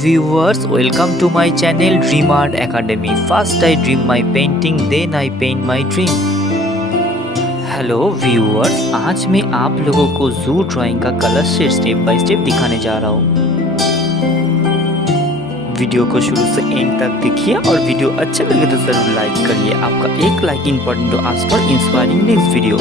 viewers, welcome to my channel Dream Art Academy. First I dream my painting, then I paint my dream. Hello viewers, आज मैं आप लोगों को जू drawing का कलर से स्टेप बाय स्टेप दिखाने जा रहा हूँ। वीडियो को शुरू से एंड तक देखिए और वीडियो अच्छा लगे तो जरूर लाइक करिए। आपका एक like important to us for inspiring next video.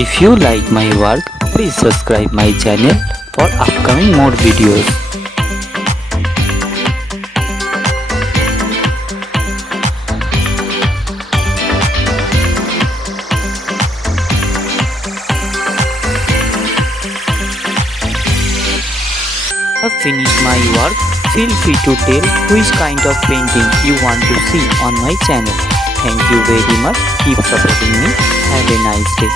If you like my work, please subscribe my channel for upcoming more videos. Have finished my work. Feel free to tell which kind of painting you want to see on my channel. Thank you very much. Keep supporting me. Have a nice day.